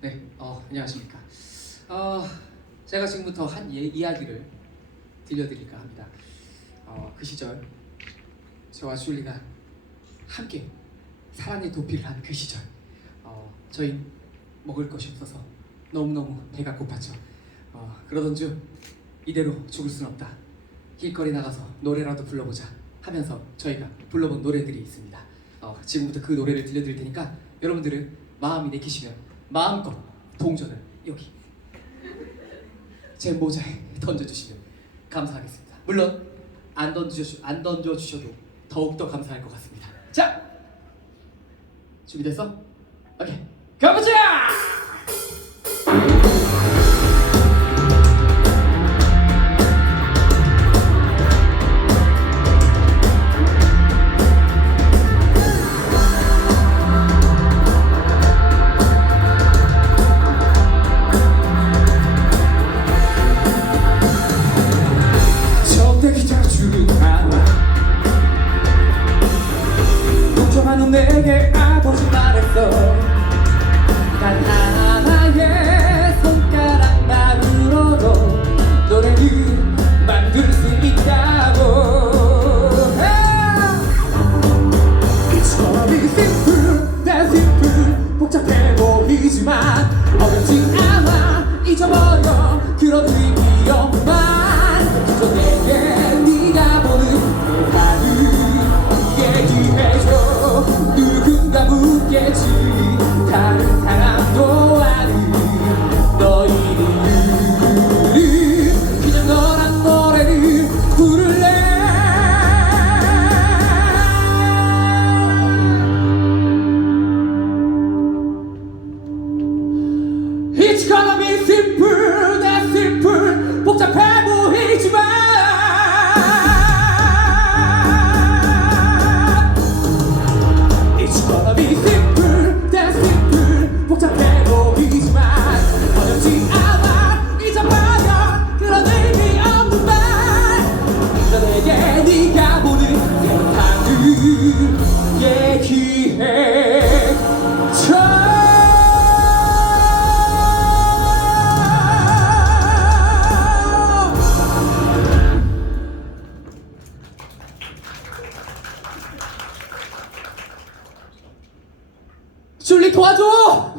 네, 어, 안녕하십니까. 어, 제가 지금부터 한 예, 이야기를 들려드릴까 합니다. 어, 그 시절 저와 슐리가 함께 사랑의 도피를 한 그 시절 어, 저희 먹을 것이 없어서 너무너무 배가 고팠죠. 어, 그러던 중 이대로 죽을 순 없다. 길거리 나가서 노래라도 불러보자 하면서 저희가 불러본 노래들이 있습니다. 어, 지금부터 그 노래를 들려드릴 테니까 여러분들은 마음이 내키시면 마음껏 동전을 여기 제 모자에 던져주시면 감사하겠습니다. 물론 안 던져 안 던져 주셔도 더욱 더 감사할 것 같습니다. 자 준비됐어? 오케이 가보자. It's gonna be simple, that's simple 복잡해 보이지만 It's gonna be simple, 줄리 도와줘!